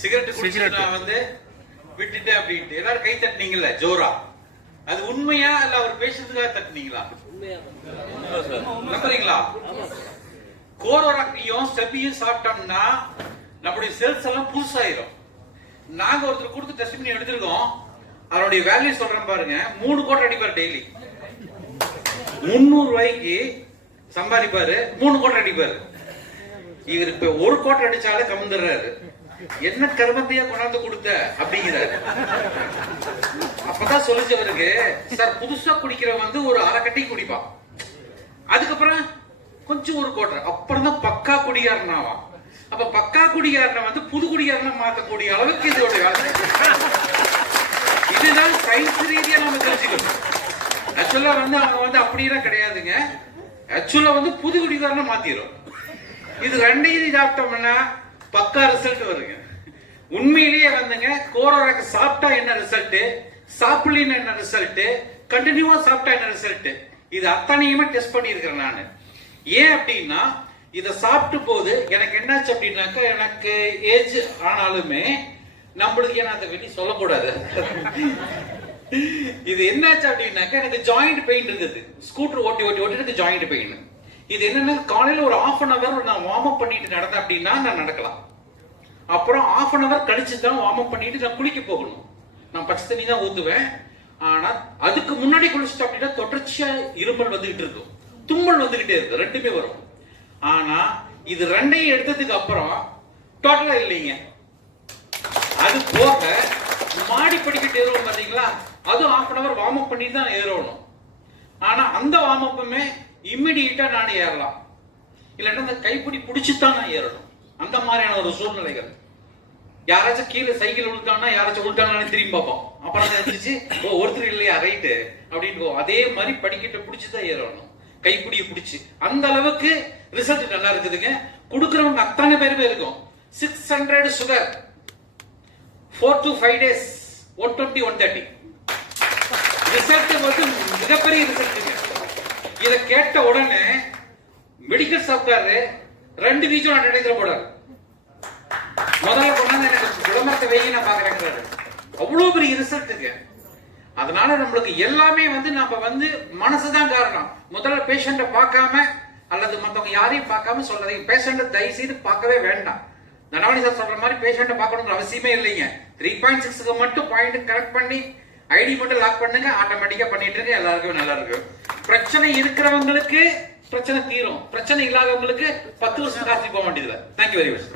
Cigarette வந்து விட்டுட்டு அப்படின்ட்டு எல்லாரும் கை தட்டினீங்கல்ல ஜோரா, அது உண்மையா இல்ல அவர் பேசுறதுக்காக தட்டினீங்களா? நம்புறீங்களா? கோரோராக்கையும் ஸ்டெப்பியும் சாப்பிட்டோம்னா நம்முடைய செல்ஸ் எல்லாம் புதுசாயிரும். நாங்க ஒருத்தர் கொடுத்து டெஸ்ட் பண்ணி எடுத்திருக்கோம். அவருடைய வேல்யூ சொல்றேன் பாருங்க. 3 கோட்டை அடிப்பார் டெய்லி. 300 ரூபாய்க்கு சம்பாதிப்பாரு, 3 கோட்டை அடிப்பாரு. இவர் இப்ப 1 கோட்டை அடிச்சாலே கவுந்துறாரு. என்ன கர்மத்தையா கொண்டாந்து கொடுத்த அப்படிங்கிறாரு. அப்பதான் சொல்லிச்சவருக்கு, சார் புதுசா குடிக்கிறவன் வந்து ஒரு அரை கட்டி குடிப்பான், அதுக்கப்புறம் கொஞ்சம் 1 கோட்டை, அப்புறம் தான் பக்கா குடிகாரனாவா. அப்ப பக்கா குடிகாரனை வந்து புது குடிகாரனை மாத்தக்கூடிய அளவுக்கு இதோட இதுதான் சயின்ஸ் ரீதியா நம்ம தெரிஞ்சுக்கணும். ஆக்சுவலா வந்து அவங்க வந்து அப்படியெல்லாம் கிடையாதுங்க. ஆக்சுவலா வந்து புது குடிகாரனை மாத்திரும். இது 2 சாப்பிட்டோம்னா பக்கா ரிசல்ட் வருங்க. உண்மையிலேயே வந்துங்க கோரோராக்கு சாப்பிட்டா என்ன ரிசல்ட், சாப்பிடலின்னு என்ன ரிசல்ட், கண்டினியூவா சாப்பிட்டா என்ன ரிசல்ட், இது அத்தனையுமே டெஸ்ட் பண்ணியிருக்கிறேன் நான். ஏன் அப்படின்னா இதை சாப்பிட்டு போது எனக்கு என்னாச்சு அப்படின்னாக்கா, எனக்கு ஏஜ் ஆனாலுமே நம்மளுக்கு ஏன்னா அந்த வெளியே சொல்லக்கூடாது. இது என்னாச்சு அப்படின்னாக்கா, எனக்கு ஜாயிண்ட் பெயின் இருந்தது. ஸ்கூட்டர் ஓட்டி ஓட்டி ஓட்டி எனக்கு ஜாயிண்ட் பெயின். இது என்னன்னா, காலையில ஒரு 1/2 hour நான் வார்ம் அப் பண்ணிட்டு நடந்தேன் அப்படின்னா நான் நடக்கலாம். அப்புறம் 1/2 hour கழிச்சு தான் வார்ம் அப் பண்ணிட்டு நான் குளிக்க போகணும். நான் பச்சை தண்ணி தான் ஊத்துவேன். ஆனா அதுக்கு முன்னாடி குளிச்சுட்டு அப்படின்னா தொடர்ச்சியா இருமல் வந்துகிட்டு இருக்கும், தும்மல் வந்துகிட்டே இருக்கு, 2மே வரும். ஆனா இது 2ஐயும் எடுத்ததுக்கு அப்புறம் டோட்டலா இல்லைங்க. அது போக மாடி படிக்கிட்டு ஏறுவோம் பாத்தீங்களா, அதுவும் 1/2 hour வார்ம் அப் பண்ணிட்டு தான் ஏறணும். ஆனா அந்த வார்ம் அப்புமே இம்மிடியேட்டா நான் ஏறலாம், இல்லைன்னா அந்த கைப்பிடி பிடிச்சுதான் நான் ஏறணும். அந்த மாதிரியான ஒரு சூழ்நிலைகள். யாராச்சும் கீழே சைக்கிள் விழுத்தாங்கன்னா யாராச்சும் விழுத்தாங்கன்னு திரும்பி பார்ப்போம். அப்புறம் தெரிஞ்சிச்சு, ஓ ஒருத்தர் இல்லையா ரைட்டு அப்படின்னு. அதே மாதிரி படிக்கிட்ட பிடிச்சுதான் ஏறணும், கைப்பிடியை பிடிச்சு. அந்த அளவுக்கு ரிசல்ட் நல்லா இருக்குதுங்க. கொடுக்கறவங்க அத்தனை பேருமே இருக்கும். 600 சுகர் 4 to 5 days 120 130 ரிசல்ட் வந்து மிகப்பெரிய ரிசல்ட்டுங்க. இதை கேட்ட உடனே மெடிக்கல் ஷாப்காரரு 2 வீச்சும் நான் நினைக்கிற போடாரு. முதல்ல கொண்டாந்து எனக்கு விளம்பரத்தை வைங்க நான் பாக்குறேன். அவ்வளவு பெரிய ரிசல்ட்டுங்க. அதனால நம்மளுக்கு எல்லாமே வந்து நம்ம வந்து மனசுதான் காரணம். முதல்ல பேஷண்ட பார்க்காம அல்லது மத்தவங்க யாரையும் பார்க்காம சொல்லாதீங்க. பேஷண்ட தயவு செய்து பார்க்கவே வேண்டாம். தனவாணி சார் சொல்ற மாதிரி பேஷண்ட பார்க்கணுங்கிற அவசியமே இல்லைங்க. 3.6க்கு மட்டும் பாயிண்ட் கரெக்ட் பண்ணி ஐடி மட்டும் லாக் பண்ணுங்க, ஆட்டோமேட்டிக்கா பண்ணிட்டு இருக்கு, எல்லாருக்கும் நல்லா இருக்கு. பிரச்சனை இருக்கிறவங்களுக்கு பிரச்சனை தீரும், பிரச்சனை இல்லாதவங்களுக்கு 10 வருஷம் காசு போக வேண்டியதுல. Thank you very much.